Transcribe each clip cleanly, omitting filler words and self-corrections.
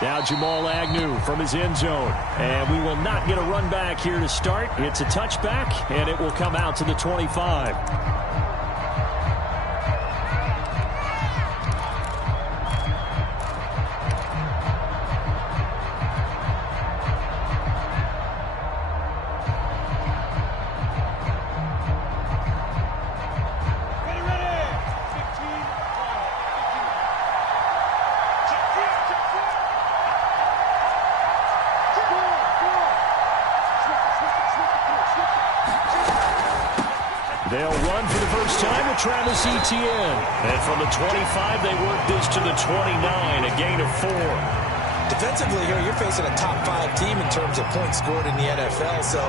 Now Jamal Agnew from his end zone. And we will not get a run back here to start. It's a touchback, and it will come out to the 25. They'll run for the first time with Travis Etienne. And from the 25, they work this to the 29, a gain of 4. Defensively here, you're facing a top 5 team in terms of points scored in the NFL. So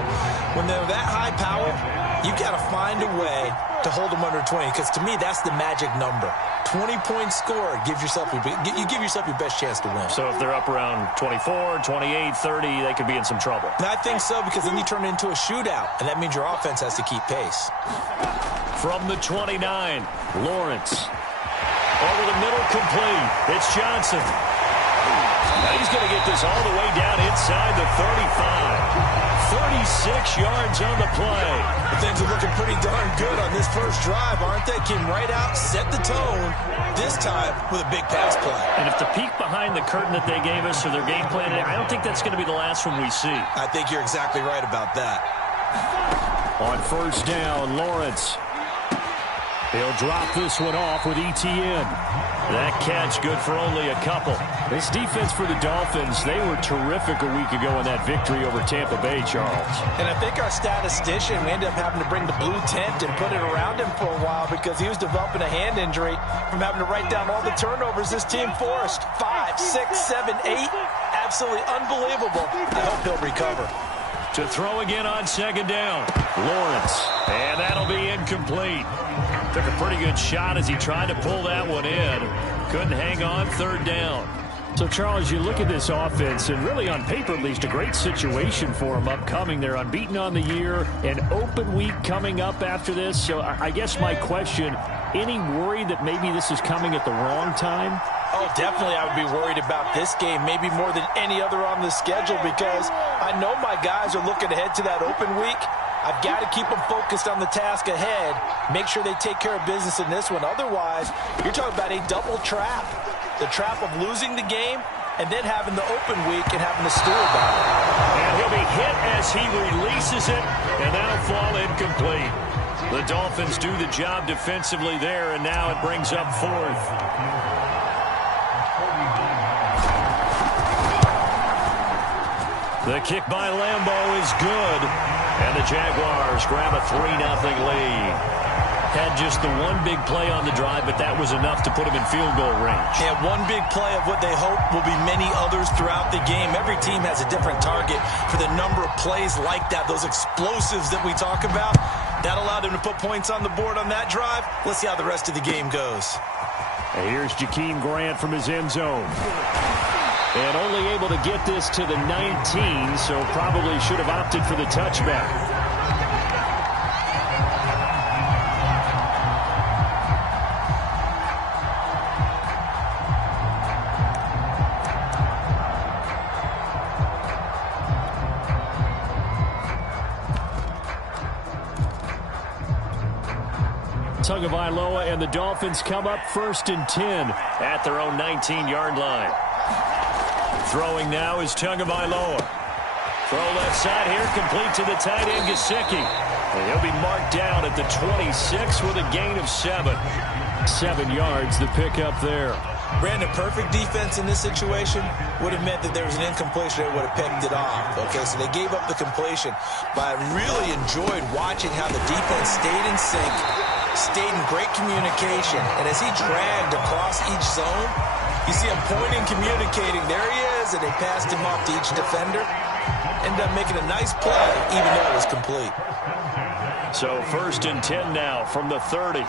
when they're that high power, you got to find a way to hold them under 20. Because to me, that's the magic number. 20 points scored, you give yourself your best chance to win. So if they're up around 24, 28, 30, they could be in some trouble. And I think so, because then you turn it into a shootout, and that means your offense has to keep pace. From the 29, Lawrence. Over the middle, complete. It's Johnson. Now he's going to get this all the way down inside the 35. 36 yards on the play. Things are looking pretty darn good on this first drive, aren't they? Came right out, set the tone, this time with a big pass play. And if the peek behind the curtain that they gave us or their game plan, I don't think that's going to be the last one we see. I think you're exactly right about that. On first down, Lawrence. He'll drop this one off with Etienne. That catch good for only a couple. This defense for the Dolphins, they were terrific a week ago in that victory over Tampa Bay, Charles. And I think our statistician, we ended up having to bring the blue tent and put it around him for a while because he was developing a hand injury from having to write down all the turnovers this team forced. 5, 6, 7, 8. Absolutely unbelievable. I hope he'll recover. To throw again on second down, Lawrence. And that'll be incomplete. Took a pretty good shot as he tried to pull that one in. Couldn't hang on, third down. So, Charles, you look at this offense, and really on paper at least, a great situation for them upcoming. They're unbeaten on the year, an open week coming up after this. So I guess my question, any worry that maybe this is coming at the wrong time? Oh, definitely I would be worried about this game, maybe more than any other on the schedule, because I know my guys are looking ahead to that open week. I've got to keep them focused on the task ahead, make sure they take care of business in this one. Otherwise, you're talking about a double trap. The trap of losing the game and then having the open week and having to stew about it. And he'll be hit as he releases it, and that'll fall incomplete. The Dolphins do the job defensively there, and now it brings up fourth. The kick by Lambeau is good. And the Jaguars grab a 3-0 lead. Had just the one big play on the drive, but that was enough to put them in field goal range. Yeah, one big play of what they hope will be many others throughout the game. Every team has a different target for the number of plays like that, those explosives that we talk about. That allowed them to put points on the board on that drive. Let's see how the rest of the game goes. And here's Jakeem Grant from his end zone. And only able to get this to the 19, so probably should have opted for the touchback. Tagovailoa and the Dolphins come up 1st and 10 at their own 19-yard line. Throwing now is Tagovailoa. Throw left side here, complete to the tight end, Gesicki. And he'll be marked down at the 26 with a gain of 7. 7 yards, the pickup there. Brandon, perfect defense in this situation would have meant that there was an incompletion that would have picked it off. Okay, so they gave up the completion. But I really enjoyed watching how the defense stayed in sync, stayed in great communication. And as he dragged across each zone, you see him pointing, communicating. There he is, and they passed him off to each defender. Ended up making a nice play, even though it was complete. So 1st and 10 now from the 30.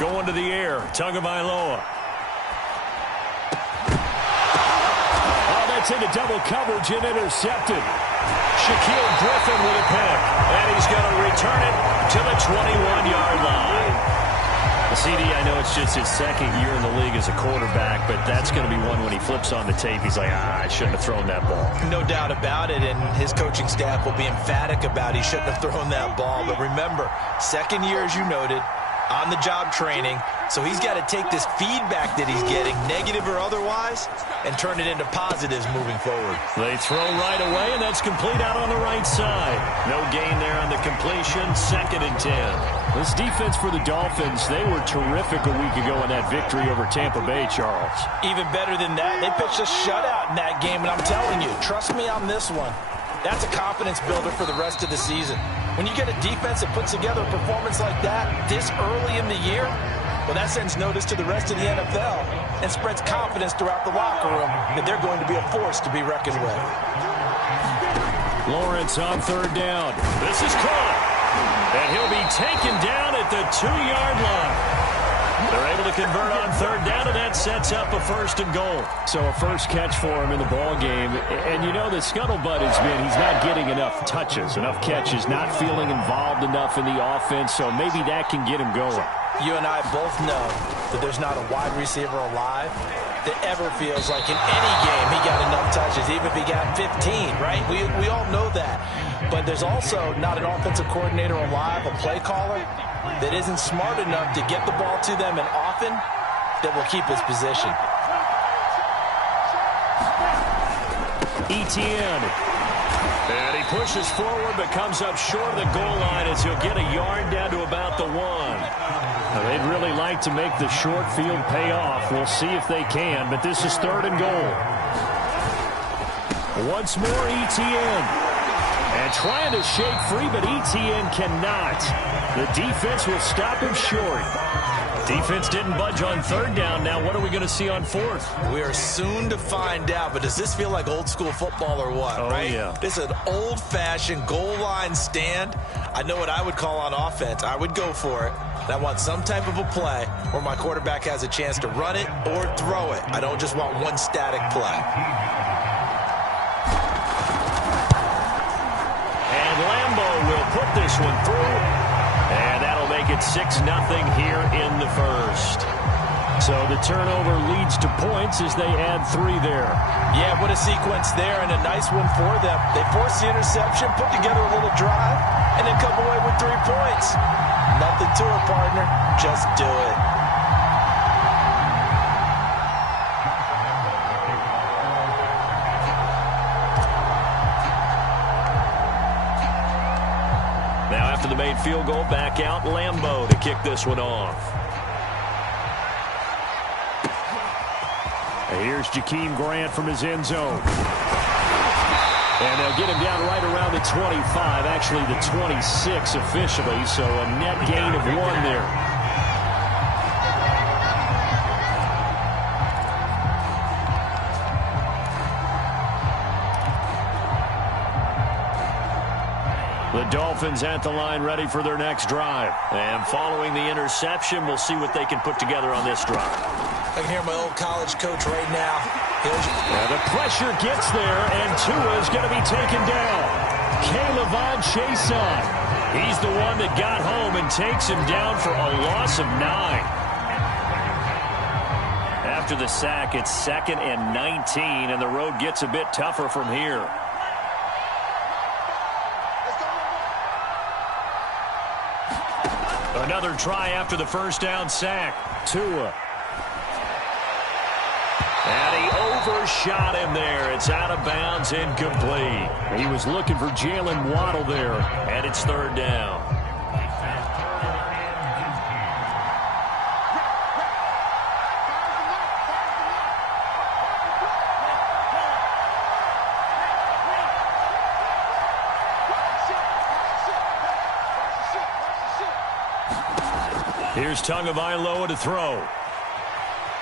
Going to the air, Tagovailoa. Oh, that's into double coverage and intercepted. Shaquille Griffin with a pick. And he's going to return it to the 21-yard line. CD, I know it's just his second year in the league as a quarterback, but that's going to be one when he flips on the tape, he's like, I shouldn't have thrown that ball. No doubt about it, and his coaching staff will be emphatic about he shouldn't have thrown that ball. But remember, second year, as you noted, on-the-job training, so he's got to take this feedback that he's getting, negative or otherwise, and turn it into positives moving forward. They throw right away, and that's complete out on the right side. No gain there on the completion, 2nd and 10. This defense for the Dolphins, they were terrific a week ago in that victory over Tampa Bay, Charles. Even better than that, they pitched a shutout in that game, and I'm telling you, trust me on this one, that's a confidence builder for the rest of the season. When you get a defense that puts together a performance like that this early in the year, well, that sends notice to the rest of the NFL and spreads confidence throughout the locker room that they're going to be a force to be reckoned with. Lawrence on 3rd down. This is caught. And he'll be taken down at the 2-yard line. They're able to convert on 3rd down, and that sets up a 1st and goal. So a first catch for him in the ball game. And you know the scuttlebutt has been he's not getting enough touches, enough catches, not feeling involved enough in the offense, so maybe that can get him going. You and I both know that there's not a wide receiver alive that ever feels like in any game he got enough touches, even if he got 15, right? We all know that. But there's also not an offensive coordinator alive, a play caller, that isn't smart enough to get the ball to them and often that will keep his position. Etienne. And he pushes forward but comes up short of the goal line as he'll get a yard down to about the 1. Now, they'd really like to make the short field pay off. We'll see if they can, but this is 3rd and goal. Once more, Etienne. And trying to shake free, but Etienne cannot. The defense will stop him short. Defense didn't budge on 3rd down. Now what are we going to see on 4th? We are soon to find out, but does this feel like old school football or what, right? Yeah. This is an old-fashioned goal line stand. I know what I would call on offense. I would go for it. And I want some type of a play where my quarterback has a chance to run it or throw it. I don't just want one static play. And Lambo will put this one through. And that'll make it 6-0 here in the 1st. So the turnover leads to points as they add 3 there. Yeah, what a sequence there, and a nice one for them. They force the interception, put together a little drive, and then come away with 3 points. Nothing to it, partner. Just do it. Now after the made field goal, back out Lambo to kick this one off. Here's Jakeem Grant from his end zone. And they'll get him down right around the 25, actually the 26 officially, so a net gain of 1 there. The Dolphins at the line ready for their next drive. And following the interception, we'll see what they can put together on this drive. I can hear my old college coach right now. The pressure gets there, and Tua is going to be taken down. K'Lavon Chaisson. He's the one that got home and takes him down for a loss of 9. After the sack, it's 2nd and 19, and the road gets a bit tougher from here. Another try after the first down sack. Tua. And he overshot him there. It's out of bounds, incomplete. He was looking for Jalen Waddle there, and it's 3rd down. Here's Tagovailoa to throw.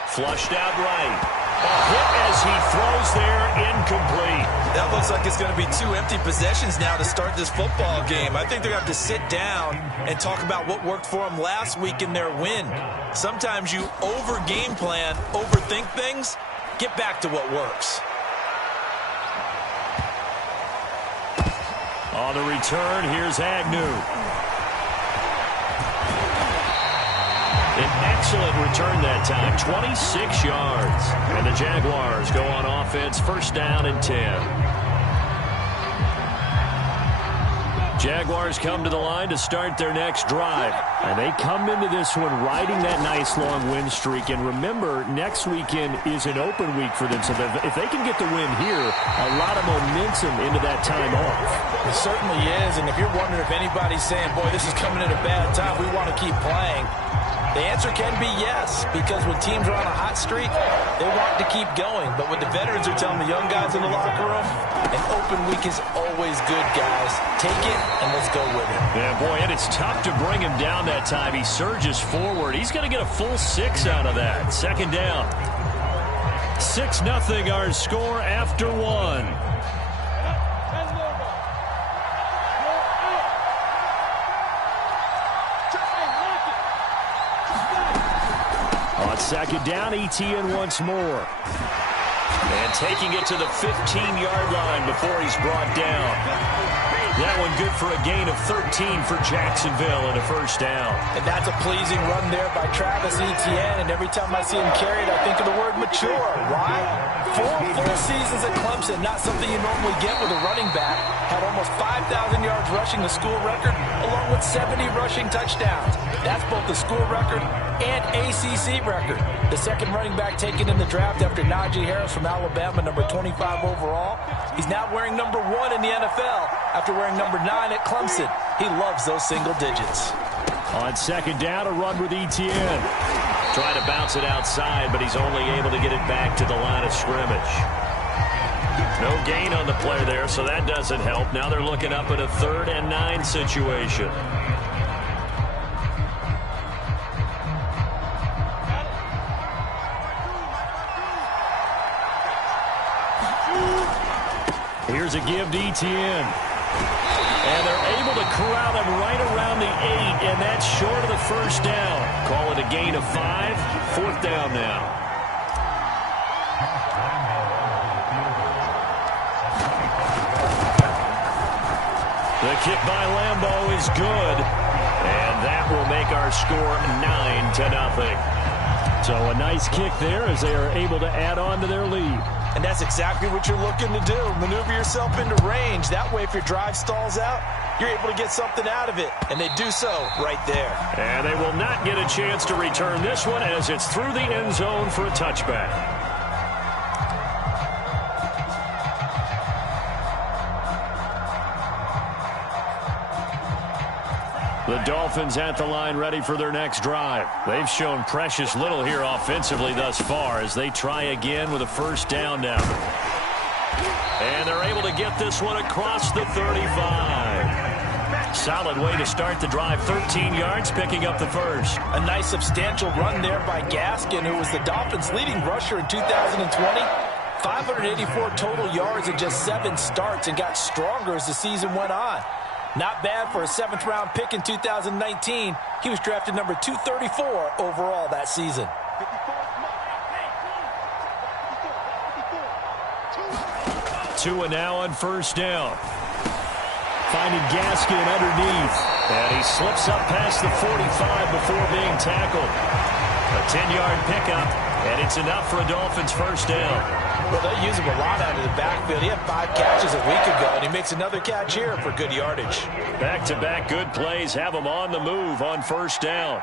Flushed out right. A hit as he throws there, incomplete. That looks like it's going to be 2 empty possessions now to start this football game. I think they're going to have to sit down and talk about what worked for them last week in their win. Sometimes you over-game plan, overthink things. Get back to what works. On the return, here's Agnew. excellent return that time, 26 yards. And the Jaguars go on offense, first down and 10. Jaguars come to the line to start their next drive. And they come into this one riding that nice long win streak. And remember, next weekend is an open week for them. So if they can get the win here, a lot of momentum into that time off. It certainly is. And if you're wondering if anybody's saying, boy, this is coming at a bad time, we want to keep playing, the answer can be yes, because when teams are on a hot streak, they want to keep going. But what the veterans are telling the young guys in the locker room, an open week is always good, guys. Take it, and let's go with it. Yeah, boy, and it's tough to bring him down that time. He surges forward. He's going to get a full 6 out of that. Second down. 6-0 our score after 1. On second down, ETN once more. And taking it to the 15-yard line before he's brought down. That one good for a gain of 13 for Jacksonville and a first down. And that's a pleasing run there by Travis Etienne. And every time I see him carry it, I think of the word mature. Why? 4 full seasons at Clemson, not something you normally get with a running back. Had almost 5,000 yards rushing, the school record, along with 70 rushing touchdowns. That's both the school record and ACC record. The second running back taken in the draft after Najee Harris from Alabama, number 25 overall. He's now wearing number 1 in the NFL after wearing number 9 at Clemson. He loves those single digits. On second down, a run with Etienne. Trying to bounce it outside, but he's only able to get it back to the line of scrimmage. No gain on the play there, so that doesn't help. Now they're looking up at a 3rd and 9 situation. Here's a give to Etienne. And they're able to corral him right around the 8, and that's short of the first down. Call it a gain of 5. 4th down now. The kick by Lambeau is good, and that will make our score 9-0. So a nice kick there as they are able to add on to their lead. And that's exactly what you're looking to do. Maneuver yourself into range. That way, if your drive stalls out, you're able to get something out of it. And they do so right there. And they will not get a chance to return this one as it's through the end zone for a touchback. The Dolphins at the line ready for their next drive. They've shown precious little here offensively thus far as they try again with a first down now. And they're able to get this one across the 35. Solid way to start the drive. 13 yards, picking up the first. A nice substantial run there by Gaskin, who was the Dolphins' leading rusher in 2020. 584 total yards in just 7 starts and got stronger as the season went on. Not bad for a 7th-round pick in 2019. He was drafted number 234 overall that season. Tua now on first down. Finding Gaskin underneath. And he slips up past the 45 before being tackled. A 10-yard pickup, and it's enough for a Dolphins first down. Well, they use him a lot out of the backfield. He had 5 catches a week ago, and he makes another catch here for good yardage. Back-to-back good plays have him on the move on first down.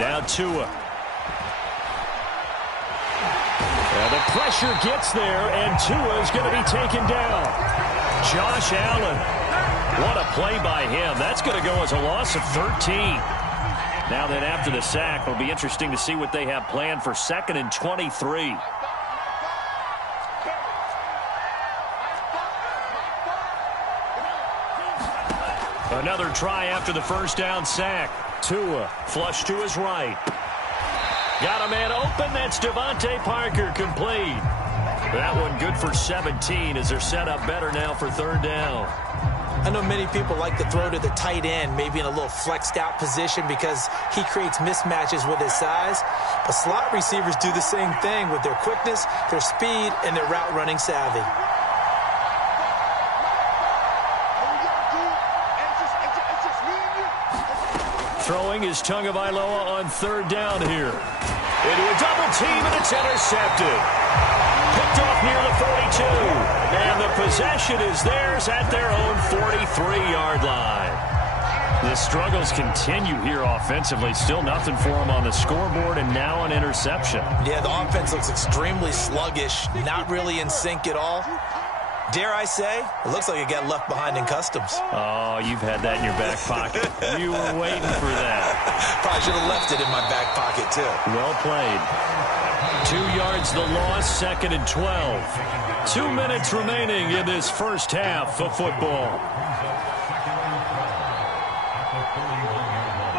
Now Tua. The pressure gets there, and Tua is going to be taken down. Josh Allen. What a play by him. That's going to go as a loss of 13. Now then, after the sack, it'll be interesting to see what they have planned for 2nd and 23. Another try after the first down sack. Tua flush to his right. Got a man open. That's Devontae Parker, complete. That one good for 17 as they're set up better now for 3rd down. I know many people like to throw to the tight end, maybe in a little flexed out position because he creates mismatches with his size. But slot receivers do the same thing with their quickness, their speed, and their route running savvy. Throwing is Tagovailoa on third down here. Into a double team, and it's intercepted. Picked off near the 42. And the possession is theirs at their own 43-yard line. The struggles continue here offensively. Still nothing for them on the scoreboard, and now an interception. Yeah, the offense looks extremely sluggish, not really in sync at all. Dare I say, it looks like it got left behind in customs. Oh, you've had that in your back pocket. You were waiting for that. Probably should have left it in my back pocket, too. Well played. 2 yards the loss, 2nd and 12. 2 minutes remaining in this first half of football.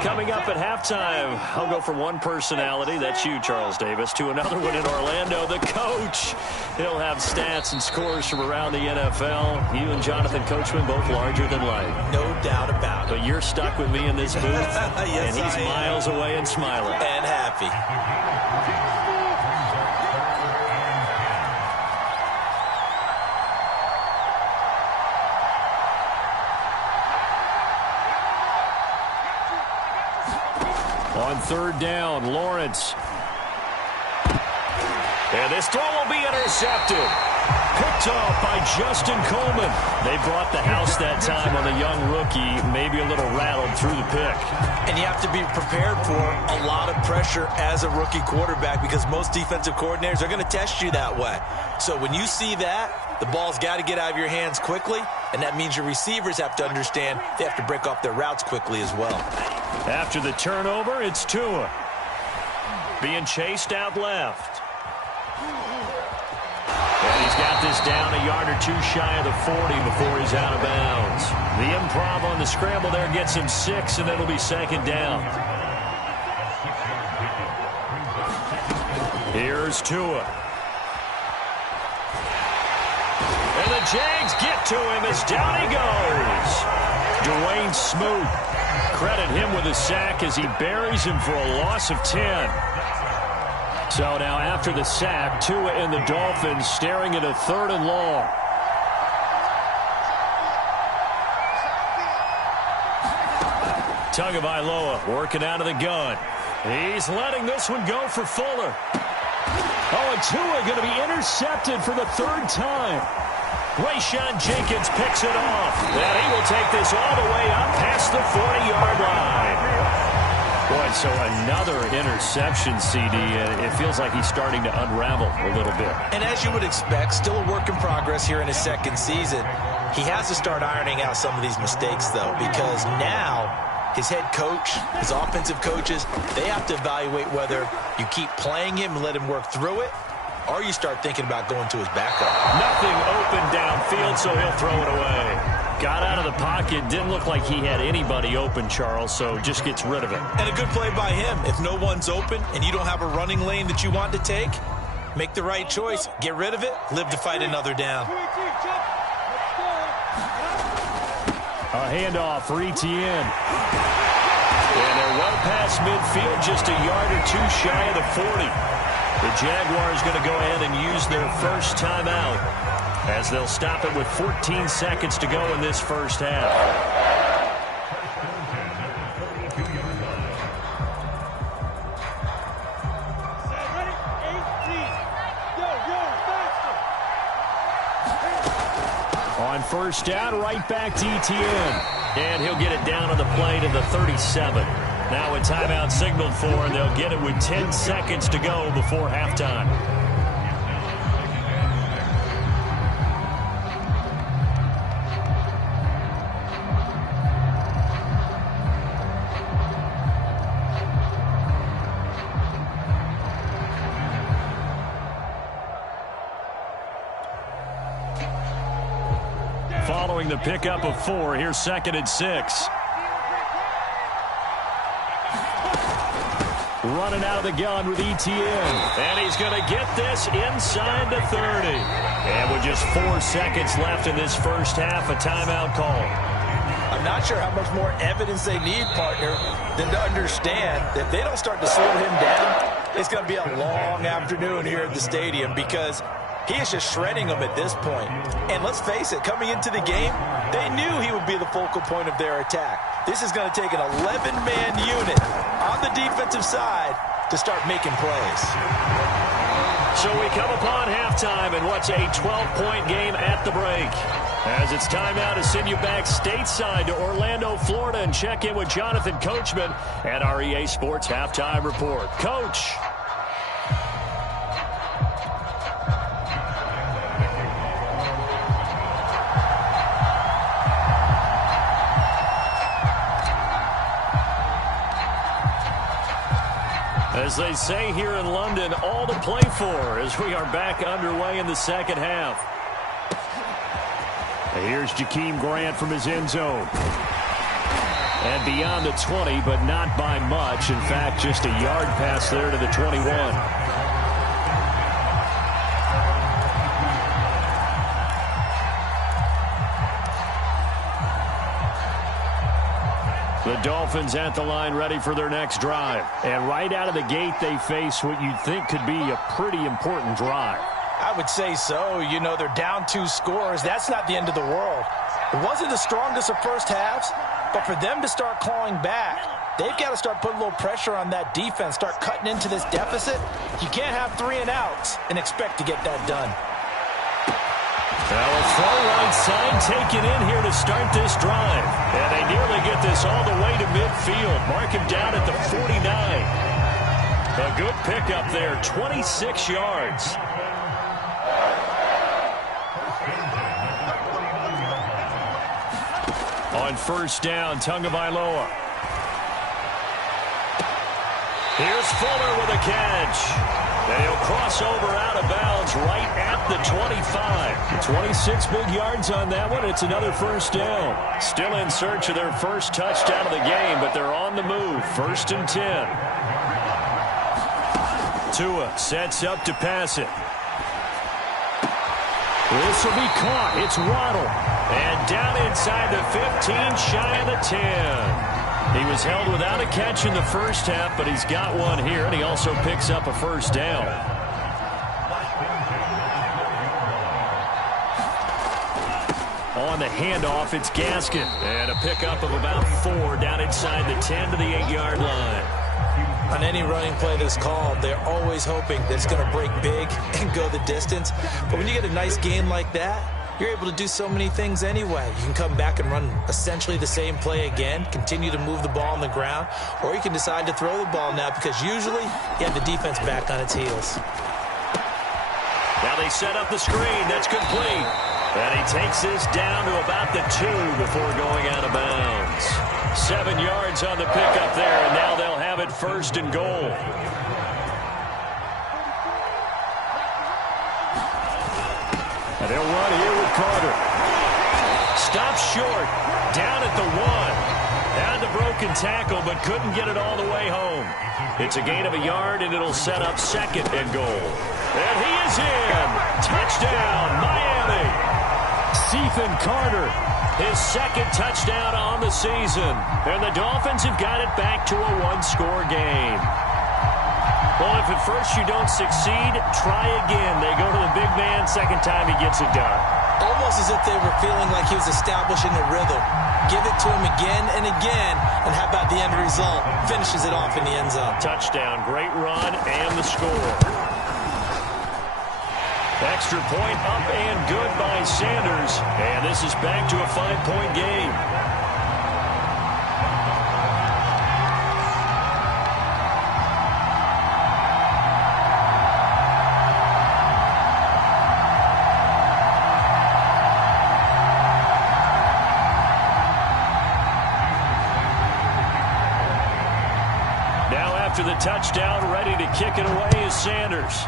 Coming up at halftime, I'll go from one personality, that's you, Charles Davis, to another one in Orlando, the coach. He'll have stats and scores from around the NFL. You and Jonathan Coachman, both larger than life. No doubt about it. But you're stuck with me in this booth, yes, and he's miles away and smiling. And happy. On third down, Lawrence. And this throw will be intercepted. Picked off by Justin Coleman. They brought the house that time on the young rookie, maybe a little rattled through the pick. And you have to be prepared for a lot of pressure as a rookie quarterback because most defensive coordinators are going to test you that way. So when you see that, the ball's got to get out of your hands quickly, and that means your receivers have to understand they have to break off their routes quickly as well. After the turnover, it's Tua. Being chased out left. And he's got this down a yard or two shy of the 40 before he's out of bounds. The improv on the scramble there gets him 6, and it'll be 2nd down. Here's Tua. And the Jags get to him as down he goes. Dwayne Smoot. Credit him with a sack as he buries him for a loss of 10. So now after the sack, Tua and the Dolphins staring at a 3rd and long. Tagovailoa working out of the gun. He's letting this one go for Fuller. Oh, and Tua going to be intercepted for the 3rd time. Rayshawn Jenkins picks it off. And he will take this all the way up past the 40-yard line. Boy, so another interception, CD. It feels like he's starting to unravel a little bit. And as you would expect, still a work in progress here in his 2nd season. He has to start ironing out some of these mistakes, though, because now his head coach, his offensive coaches, they have to evaluate whether you keep playing him and let him work through it, or you start thinking about going to his backup. Nothing open downfield, so he'll throw it away. Got out of the pocket. Didn't look like he had anybody open, Charles, so just gets rid of it. And a good play by him. If no one's open and you don't have a running lane that you want to take, make the right choice. Get rid of it. Live to fight another down. A handoff for Etienne. And they're well past midfield, just a yard or two shy of the 40. The Jaguars going to go ahead and use their first timeout as they'll stop it with 14 seconds to go in this first half. On first down, right back to Etienne. And he'll get it down on the play to the 37. Now a timeout signaled for, and they'll get it with 10 seconds to go before halftime. Following the pickup of 4, here's 2nd and 6. running out of the gun with ETN. And he's going to get this inside the 30. And with just 4 seconds left in this first half, a timeout call. I'm not sure how much more evidence they need, partner, than to understand that if they don't start to slow him down, it's going to be a long afternoon here at the stadium because he is just shredding them at this point. And let's face it, coming into the game, they knew he would be the focal point of their attack. This is going to take an 11-man unit on the defensive side to start making plays. So we come upon halftime in what's a 12-point game at the break. As it's time now to send you back stateside to Orlando, Florida, and check in with Jonathan Coachman at our EA Sports Halftime Report. Coach. As they say here in London, all to play for as we are back underway in the second half. Here's Jakeem Grant from his end zone. And beyond the 20, but not by much. In fact, just a yard pass there to the 21. The Dolphins at the line ready for their next drive. And right out of the gate, they face what you'd think could be a pretty important drive. I would say so. You know, they're down 2 scores. That's not the end of the world. It wasn't the strongest of first halves, but for them to start clawing back, they've got to start putting a little pressure on that defense, start cutting into this deficit. You can't have 3 and outs and expect to get that done. Well, a throw right side taken in here to start this drive. And they nearly get this all the way to midfield. Mark him down at the 49. A good pickup there, 26 yards. On first down, Tagovailoa. Here's Fuller with a catch. And he'll cross over out of bounds right at the 25. 26 big yards on that one. It's another first down. Still in search of their first touchdown of the game, but they're on the move. First and 10. Tua sets up to pass it. This will be caught. It's Waddle. And down inside the 15, shy of the 10. He was held without a catch in the first half, but he's got one here, and he also picks up a first down. On the handoff, it's Gaskin. And a pickup of about 4 down inside the 10 to the 8-yard line. On any running play that's called, they're always hoping that it's going to break big and go the distance. But when you get a nice game like that, you're able to do so many things anyway. You can come back and run essentially the same play again, continue to move the ball on the ground, or you can decide to throw the ball now because usually you have the defense back on its heels. Now they set up the screen. That's complete. And he takes this down to about the 2 before going out of bounds. 7 yards on the pickup there, and now they'll have it first and goal. And they'll run here with Carter. Stops short. Down at the 1. Had the broken tackle, but couldn't get it all the way home. It's a gain of a yard, and it'll set up second and goal. And he is in. Touchdown, Miami. Ethan Carter. His second touchdown on the season. And the Dolphins have got it back to a 1-score game. Well, if at first you don't succeed, try again. They go to the big man. Second time he gets it done. Almost as if they were feeling like he was establishing a rhythm. Give it to him again and again. And how about the end result? Finishes it off in the end zone. Touchdown, great run, and the score. Extra point up and good by Sanders. And this is back to a 5-point game. Now after the touchdown, ready to kick it away is Sanders.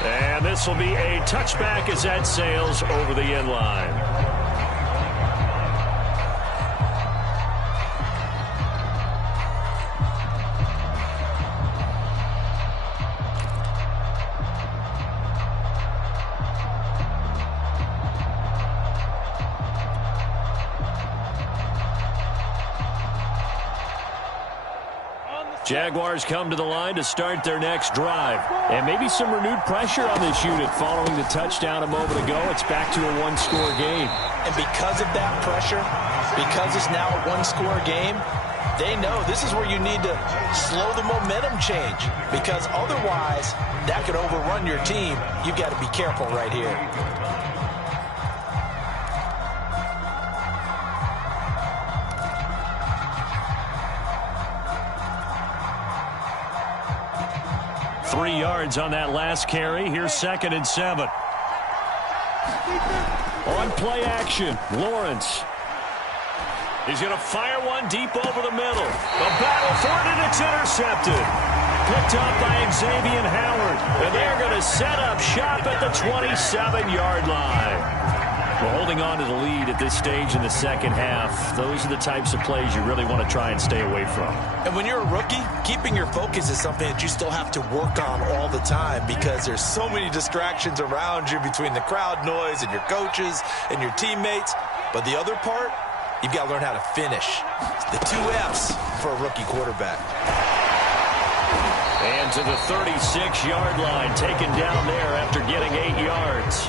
And this will be a touchback as that sails over the end line. Jaguars come to the line to start their next drive. And maybe some renewed pressure on this unit following the touchdown a moment ago. It's back to a one-score game. And because of that pressure, because it's now a one-score game, they know this is where you need to slow the momentum change, because otherwise that could overrun your team. You've got to be careful right here. Three yards on that last carry. Here's 2nd and 7. On play action, Lawrence. He's going to fire one deep over the middle. The battle for it, and it's intercepted. Picked up by Xavier Howard. And they're going to set up shop at the 27-yard line. We're holding on to the lead at this stage in the second half. Those are the types of plays you really want to try and stay away from. And when you're a rookie, keeping your focus is something that you still have to work on all the time, because there's so many distractions around you between the crowd noise and your coaches and your teammates. But the other part, you've got to learn how to finish. It's the 2 F's for a rookie quarterback. And to the 36-yard line, taken down there after getting 8 yards.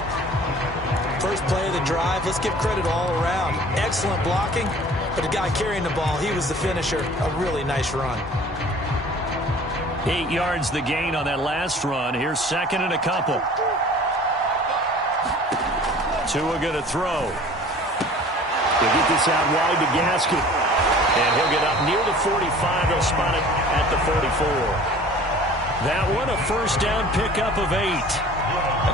First play of the drive, let's give credit all around. Excellent blocking, but the guy carrying the ball, he was the finisher. A really nice run. 8 yards the gain on that last run. Here's 2nd and a couple. Tua going to throw. He'll get this out wide to Gaskin. And he'll get up near the 45. They'll spot it at the 44. That one, a first down pickup of 8.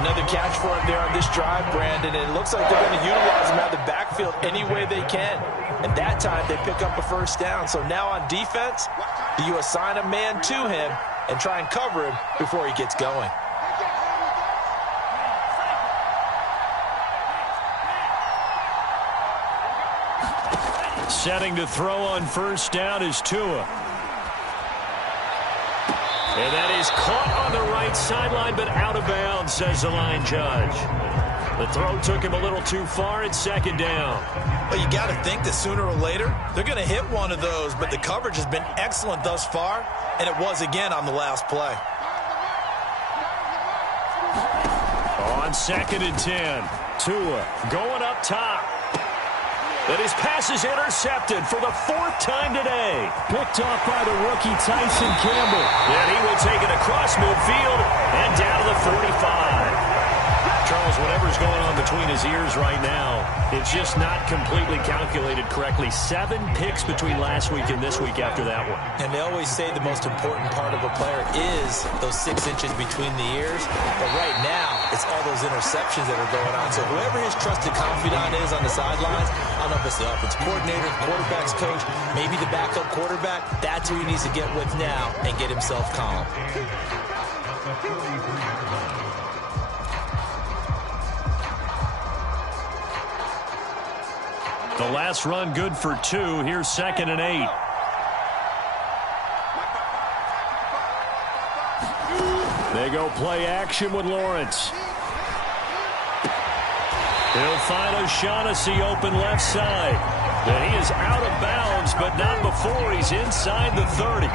Another catch for him there on this drive, Brandon. And it looks like they're going to utilize him out of the backfield any way they can. And that time they pick up a first down. So now on defense, do you assign a man to him and try and cover him before he gets going? Setting to throw on first down is Tua. And that is caught on the right sideline, but out of bounds, says the line judge. The throw took him a little too far. It's 2nd down. Well, you got to think that sooner or later they're going to hit one of those, but the coverage has been excellent thus far, and it was again on the last play. On 2nd and 10, Tua going up top. But his pass is intercepted for the 4th time today. Picked off by the rookie Tyson Campbell. And he will take it across midfield and down to the 45. Charles, whatever's going on between his ears right now, it's just not completely calculated correctly. 7 picks between last week and this week after that one. And they always say the most important part of a player is those 6 inches between the ears. But right now, it's all those interceptions that are going on. So whoever his trusted confidant is on the sidelines, I don't know if it's the offensive coordinator, quarterback's coach, maybe the backup quarterback, that's who he needs to get with now and get himself calm. The last run good for 2. Here's 2nd and 8. They go play action with Lawrence. He'll find O'Shaughnessy open left side. And he is out of bounds, but not before he's inside the 30.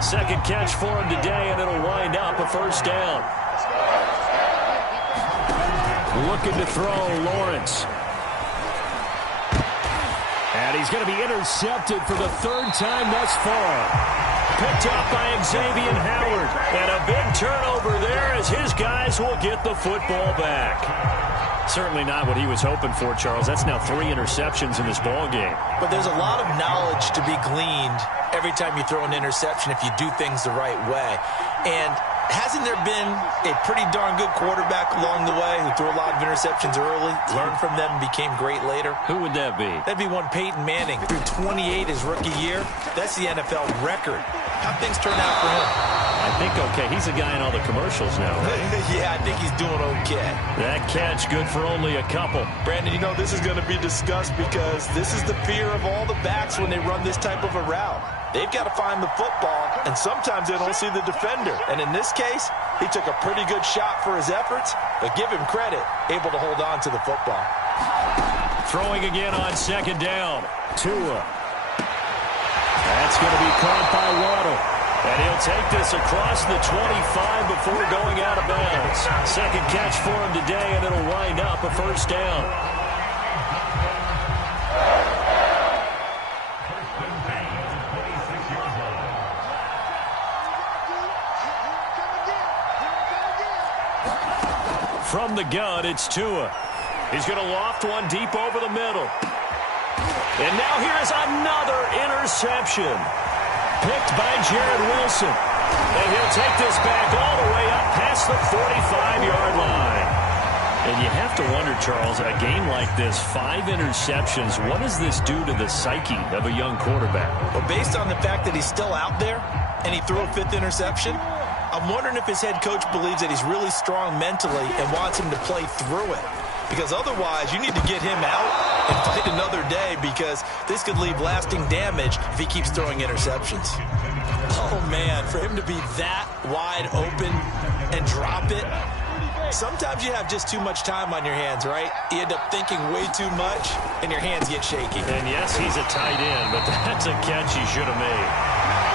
Second catch for him today, and it'll wind up a first down. Looking to throw, Lawrence. And he's going to be intercepted for the 3rd time thus far. Picked up by Xavier Howard. And a big turnover there as his guys will get the football back. Certainly not what he was hoping for, Charles. That's now 3 interceptions in this ball game. But there's a lot of knowledge to be gleaned every time you throw an interception if you do things the right way. And hasn't there been a pretty darn good quarterback along the way who threw a lot of interceptions early, learned from them, and became great later? Who would that be? That'd be one Peyton Manning. Threw 28 his rookie year. That's the NFL record. How'd things turn out for him? I think okay. He's a guy in all the commercials now, right? Yeah, I think he's doing okay. That catch good for only a couple. Brandon, you know, this is going to be discussed because this is the fear of all the backs when they run this type of a route. They've got to find the football, and sometimes they don't see the defender. And in this case, he took a pretty good shot for his efforts, but give him credit, able to hold on to the football. Throwing again on 2nd down. Tua. That's going to be caught by Waddle. And he'll take this across the 25 before going out of bounds. Second catch for him today, and it'll wind up a first down. From the gun, it's Tua. He's going to loft one deep over the middle. And now here's another interception. Picked by Jared Wilson. And he'll take this back all the way up past the 45-yard line. And you have to wonder, Charles, a game like this, 5 interceptions, what does this do to the psyche of a young quarterback? Well, based on the fact that he's still out there and he threw a 5th interception, I'm wondering if his head coach believes that he's really strong mentally and wants him to play through it. Because otherwise, you need to get him out and fight another day, because this could leave lasting damage if he keeps throwing interceptions. Oh, man, for him to be that wide open and drop it. Sometimes you have just too much time on your hands, right? You end up thinking way too much, and your hands get shaky. And yes, he's a tight end, but that's a catch he should have made.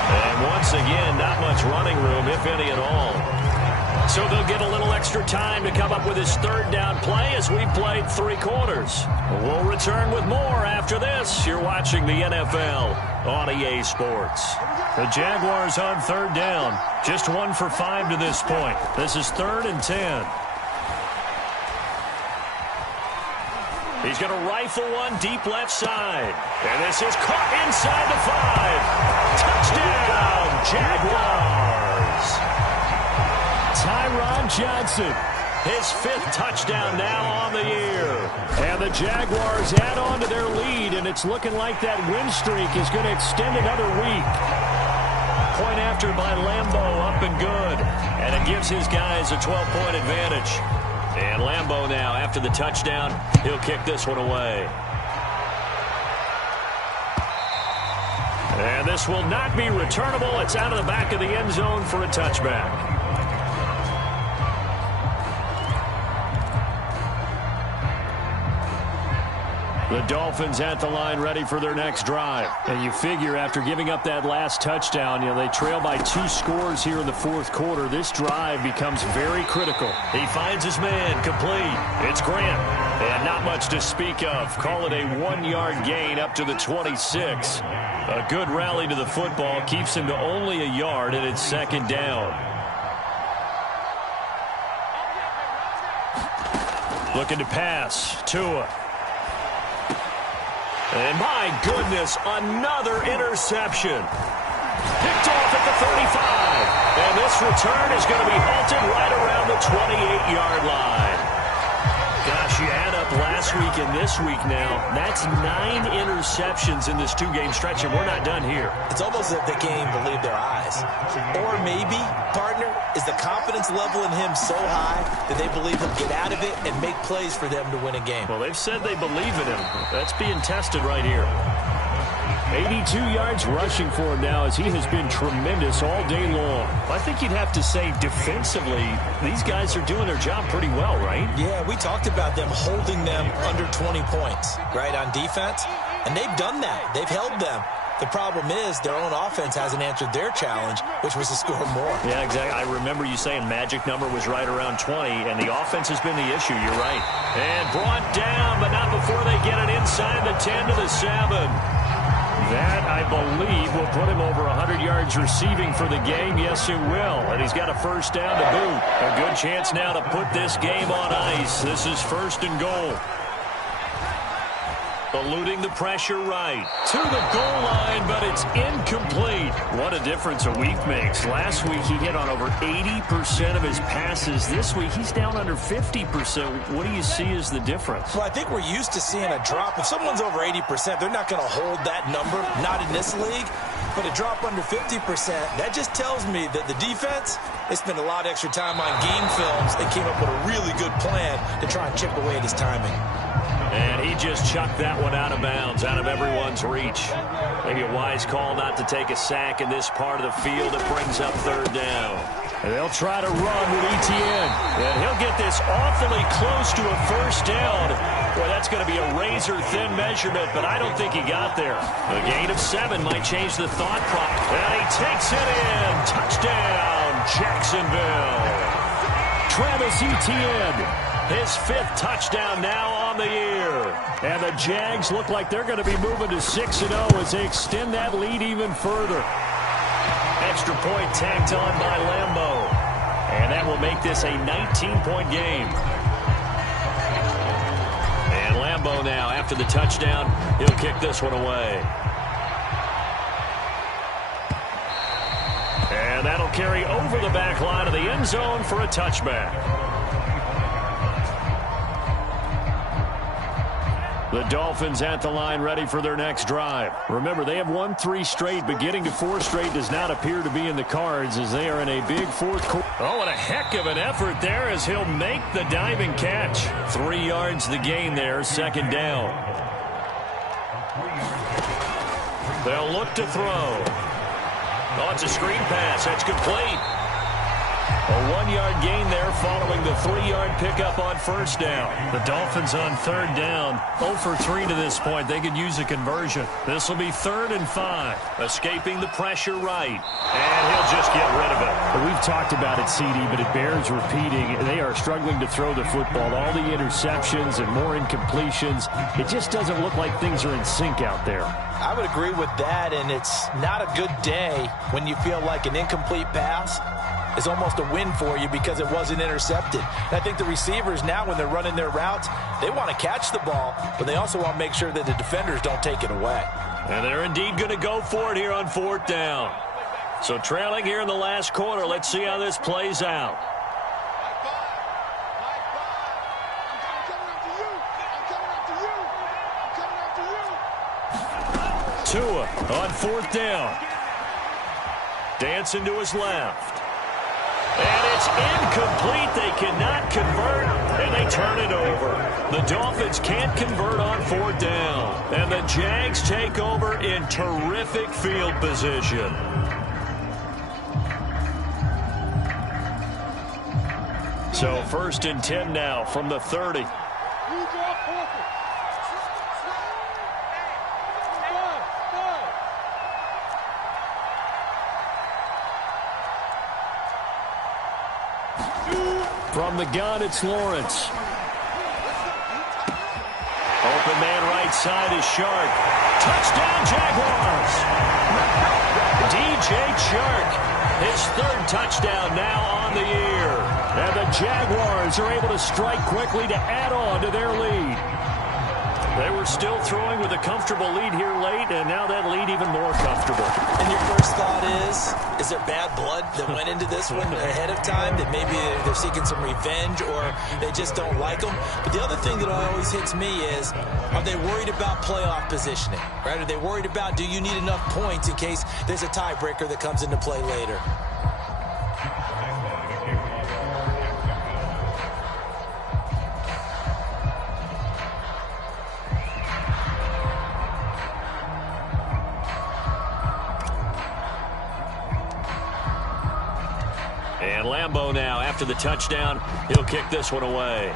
And once again, not much running room, if any at all. So they'll get a little extra time to come up with his third down play as we played 3 quarters. We'll return with more after this. You're watching the NFL on EA Sports. The Jaguars on third down. Just 1 for 5 to this point. This is 3rd and 10. He's going to rifle one deep left side. And this is caught inside the 5. Touchdown, Jaguars. Tyron Johnson, his 5th touchdown now on the year. And the Jaguars add on to their lead, and it's looking like that win streak is going to extend another week. Point after by Lambeau, up and good. And it gives his guys a 12-point advantage. And Lambeau now, after the touchdown, he'll kick this one away. And this will not be returnable. It's out of the back of the end zone for a touchback. The Dolphins at the line, ready for their next drive. And you figure after giving up that last touchdown, they trail by 2 scores here in the 4th quarter. This drive becomes very critical. He finds his man, complete. It's Grant. And not much to speak of. Call it a 1-yard gain up to the 26. A good rally to the football keeps him to only a yard, and it's 2nd down. Looking to pass. Tua. And my goodness, another interception. Picked off at the 35. And this return is going to be halted right around the 28-yard line. Gosh, you add up last week and this week now. That's 9 interceptions in this 2-game stretch, and we're not done here. It's almost as if they can't even believe their eyes. Or maybe, partner, is the confidence level in him so high that they believe he'll get out of it and make plays for them to win a game. Well, they've said they believe in him. That's being tested right here. 82 yards rushing for him now, as he has been tremendous all day long. I think you'd have to say defensively, these guys are doing their job pretty well, right? Yeah, we talked about them holding them under 20 points, right, on defense. And they've done that. They've held them. The problem is their own offense hasn't answered their challenge, which was to score more. Yeah, exactly. I remember you saying magic number was right around 20, and the offense has been the issue. You're right. And brought down, but not before they get it inside the 10 to the 7. That, I believe, will put him over 100 yards receiving for the game. Yes, it will. And he's got a first down to boot. A good chance now to put this game on ice. This is 1st and goal. Eluding the pressure right to the goal line, but it's incomplete. What a difference a week makes. Last week he hit on over 80% of his passes. This week he's down under 50%. What do you see as the difference? Well, I think we're used to seeing a drop. If someone's over 80%, they're not going to hold that number, not in this league. But a drop under 50%, that just tells me that the defense, they spent a lot of extra time on game films and came up with a really good plan to try and chip away at his timing. And he just chucked that one out of bounds, out of everyone's reach. Maybe a wise call not to take a sack in this part of the field. It brings up 3rd down. And they'll try to run with Etienne. And he'll get this awfully close to a first down. Well, that's going to be a razor-thin measurement, but I don't think he got there. A gain of 7 might change the thought process. And he takes it in. Touchdown, Jacksonville. Travis Etienne, his 5th touchdown now on the year. And the Jags look like they're going to be moving to 6-0 as they extend that lead even further. Extra point tagged on by Lambeau. And that will make this a 19-point game. And Lambeau now, after the touchdown, he'll kick this one away. And that'll carry over the back line of the end zone for a touchback. The Dolphins at the line ready for their next drive. Remember, they have won 3 straight, but getting to 4 straight does not appear to be in the cards as they are in a big 4th quarter. Oh, and a heck of an effort there as he'll make the diving catch. 3 yards the gain there, 2nd down. They'll look to throw. Oh, it's a screen pass. That's complete. A 1-yard gain there following the 3-yard pickup on 1st down. The Dolphins on 3rd down. 0 for 3 to this point. They could use a conversion. This will be 3rd and 5. Escaping the pressure right. And he'll just get rid of it. We've talked about it, CD, but it bears repeating. They are struggling to throw the football. All the interceptions and more incompletions. It just doesn't look like things are in sync out there. I would agree with that, and it's not a good day when you feel like an incomplete pass is almost a win for you because it wasn't intercepted. And I think the receivers now, when they're running their routes, they want to catch the ball, but they also want to make sure that the defenders don't take it away. And they're indeed going to go for it here on 4th down. So trailing here in the last quarter, let's see how this plays out. Tua on 4th down. Dancing to his left. And it's incomplete. They cannot convert, and they turn it over. The Dolphins can't convert on 4th down. And the Jags take over in terrific field position. So 1st and 10 now from the 30. From the gun, it's Lawrence. Open man right side is Shark. Touchdown, Jaguars! DJ Shark, his 3rd touchdown now on the year. And the Jaguars are able to strike quickly to add on to their lead. They were still throwing with a comfortable lead here late, and now that lead even more comfortable. And your first thought is there bad blood that went into this one ahead of time, that maybe they're seeking some revenge or they just don't like them? But the other thing that always hits me is, are they worried about playoff positioning? Right? Are they worried about, do you need enough points in case there's a tiebreaker that comes into play later? And Lambeau now, after the touchdown, he'll kick this one away.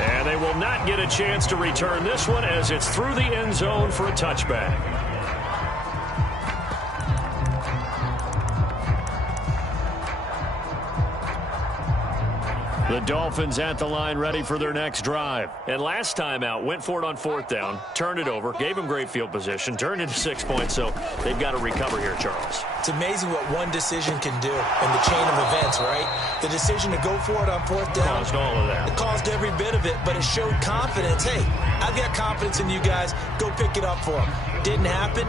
And they will not get a chance to return this one as it's through the end zone for a touchback. The Dolphins at the line ready for their next drive. And last time out, went for it on 4th down, turned it over, gave them great field position, turned into 6 points, so they've got to recover here, Charles. It's amazing what one decision can do in the chain of events, right? The decision to go for it on 4th down. Caused all of that. It caused every bit of it, but it showed confidence. Hey, I've got confidence in you guys. Go pick it up for them. Didn't happen.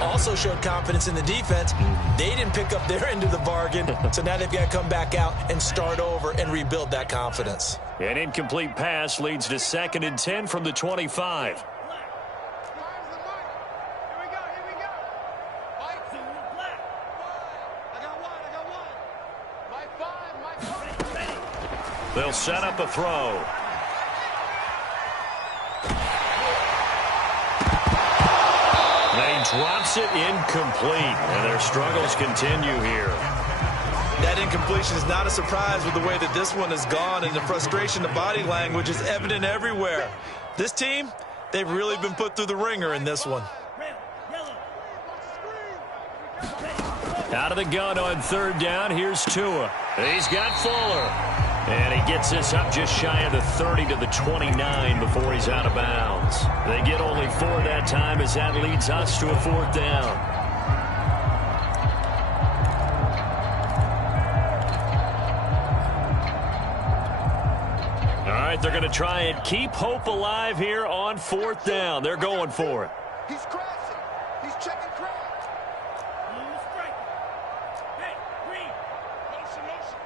Also showed confidence in the defense. They didn't pick up their end of the bargain, so now they've got to come back out and start over and rebuild that confidence. An incomplete pass leads to 2nd and 10 from the 25. They'll set up a throw. They drops it incomplete, and their struggles continue here. Now That incompletion is not a surprise with the way that this one has gone, and the frustration, the body language is evident everywhere. This team, they've really been put through the ringer in this one. Out of the gun on third down, here's Tua. He's got Fuller. And he gets this up just shy of the 30 to the 29 before he's out of bounds. They get only 4 that time as that leads us to a 4th down. All right, they're going to try and keep hope alive here on 4th down. They're going for it. He's crashing. He's checking crash. Hey, Green. Motion, motion.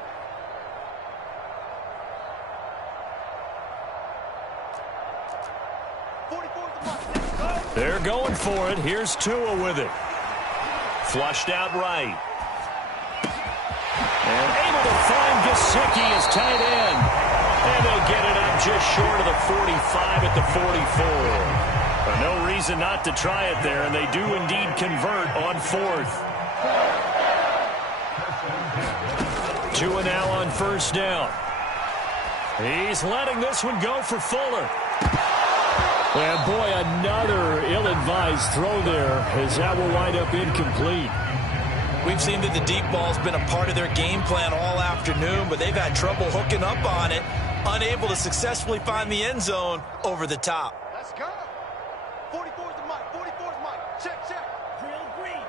They're going for it. Here's Tua with it. Flushed out right. And able to find Gesicki as tight end. And they'll get it up just short of the 45 at the 44. But no reason not to try it there, and they do indeed convert on 4th. Tua now on 1st down. He's letting this one go for Fuller. And boy, another ill-advised throw there as that will wind up incomplete. We've seen that the deep ball's been a part of their game plan all afternoon, but they've had trouble hooking up on it, unable to successfully find the end zone over the top. Let's go. 44's the mic. 44's mic. Check, check. Drill Green.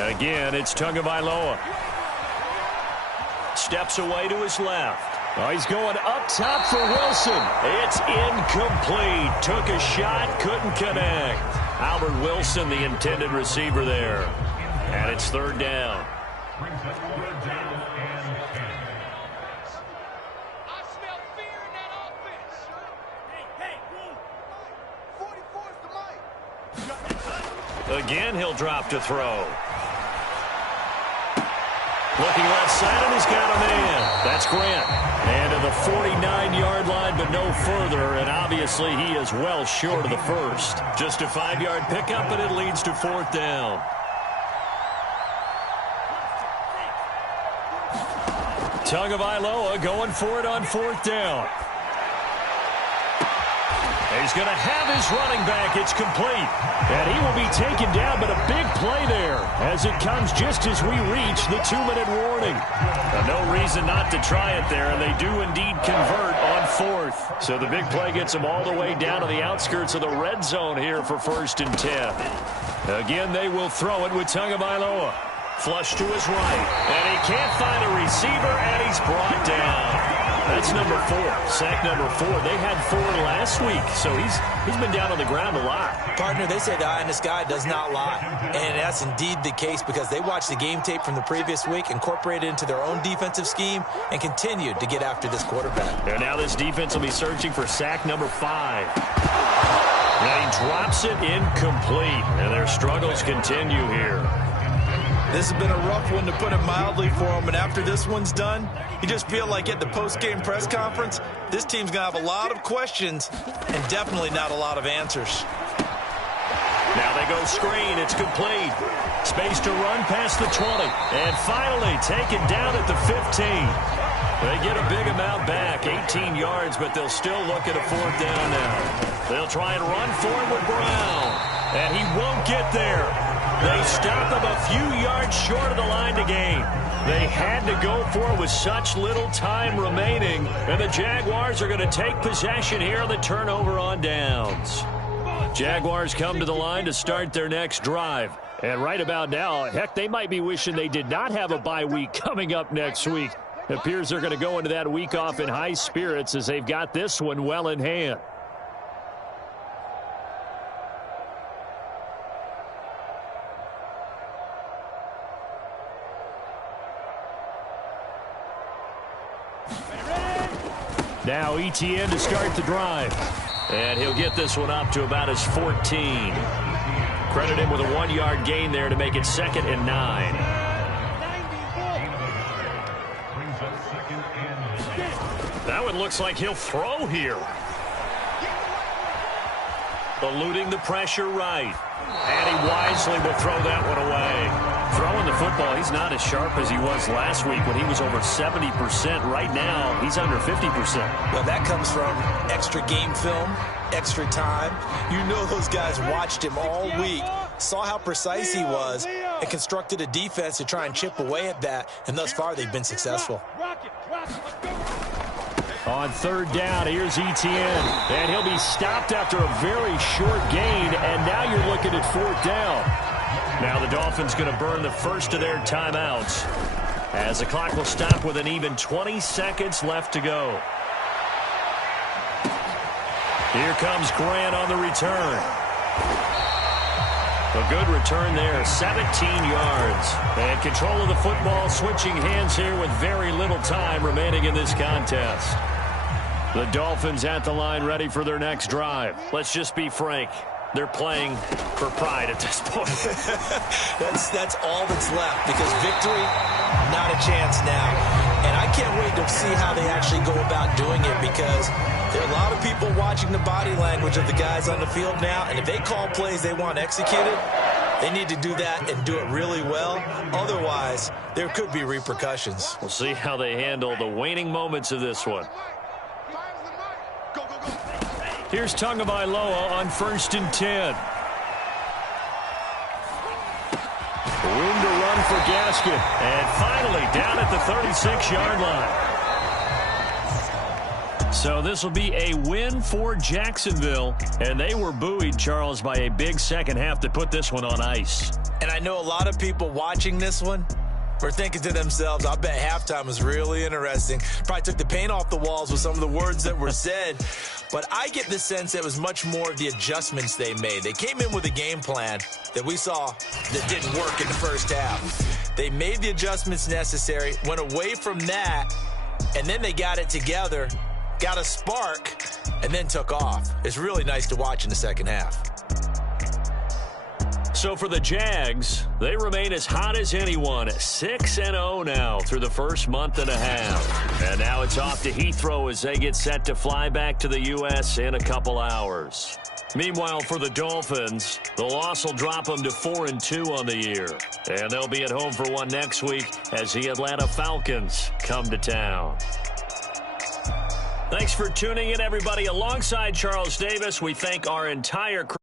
And again, it's Tagovailoa. Steps away to his left. Oh, he's going up top for Wilson. It's incomplete. Took a shot, couldn't connect. Albert Wilson, the intended receiver there. And it's 3rd down. I smell fear in that offense. Hey, move. 44's the mic. Again, he'll drop to throw. Looking left side, and he's got a man. That's Grant. And to the 49-yard line, but no further. And obviously, he is well short of the first. Just a 5-yard pickup, and it leads to 4th down. Tagovailoa going for it on 4th down. He's going to have his running back. It's complete. And he will be taken down, but a big play there as it comes just as we reach the 2-minute warning. No reason not to try it there, and they do indeed convert on 4th. So the big play gets them all the way down to the outskirts of the red zone here for 1st and 10. Again, they will throw it with Tagovailoa. Flush to his right, and he can't find a receiver, and he's brought down. That's number 4, sack number 4. They had 4 last week, so he's been down on the ground a lot. Partner, they say the eye in the sky does not lie. And that's indeed the case because they watched the game tape from the previous week, incorporated it into their own defensive scheme, and continued to get after this quarterback. And now this defense will be searching for sack number 5. And he drops it incomplete, and their struggles continue here. This has been a rough one, to put it mildly, for him. And after this one's done, you just feel like at the post-game press conference, this team's going to have a lot of questions and definitely not a lot of answers. Now they go screen. It's complete. Space to run past the 20. And finally taken down at the 15. They get a big amount back, 18 yards, but they'll still look at a 4th down now. They'll try and run for it with Brown. And he won't get there. They stop him a few yards short of the line to gain. They had to go for it with such little time remaining. And the Jaguars are going to take possession here on the turnover on downs. Jaguars come to the line to start their next drive. And right about now, heck, they might be wishing they did not have a bye week coming up next week. It appears they're going to go into that week off in high spirits as they've got this one well in hand. Now ETN to start the drive. And he'll get this one up to about his 14. Credit him with a 1-yard gain there to make it 2nd and 9. That one looks like he'll throw here. Eluding the pressure right. And he wisely will throw that one away. Throwing the football, he's not as sharp as he was last week when he was over 70%. Right now, he's under 50%. Well, that comes from extra game film, extra time. You know those guys watched him all week, saw how precise he was, and constructed a defense to try and chip away at that, and thus far they've been successful. On third down, here's Etienne, and he'll be stopped after a very short gain, and now you're looking at fourth down. Now the Dolphins going to burn the first of their timeouts as the clock will stop with an even 20 seconds left to go. Here comes Grant on the return. A good return there, 17 yards. And control of the football, switching hands here with very little time remaining in this contest. The Dolphins at the line ready for their next drive. Let's just be frank. They're playing for pride at this point. That's all that's left, because victory, not a chance now. And I can't wait to see how they actually go about doing it, because there are a lot of people watching the body language of the guys on the field now, and if they call plays they want executed, they need to do that and do it really well. Otherwise, there could be repercussions. We'll see how they handle the waning moments of this one. Here's Tagovailoa on 1st and 10. Room to run for Gaskin. And finally down at the 36-yard line. So this will be a win for Jacksonville. And they were buoyed, Charles, by a big second half to put this one on ice. And I know a lot of people watching this one were thinking to themselves, I bet halftime was really interesting. Probably took the paint off the walls with some of the words that were said. But I get the sense that it was much more of the adjustments they made. They came in with a game plan that we saw that didn't work in the first half. They made the adjustments necessary, went away from that, and then they got it together, got a spark, and then took off. It's really nice to watch in the second half. So for the Jags, they remain as hot as anyone, 6-0 now through the first month and a half. And now it's off to Heathrow as they get set to fly back to the U.S. in a couple hours. Meanwhile, for the Dolphins, the loss will drop them to 4-2 on the year. And they'll be at home for one next week as the Atlanta Falcons come to town. Thanks for tuning in, everybody. Alongside Charles Davis, we thank our entire crew.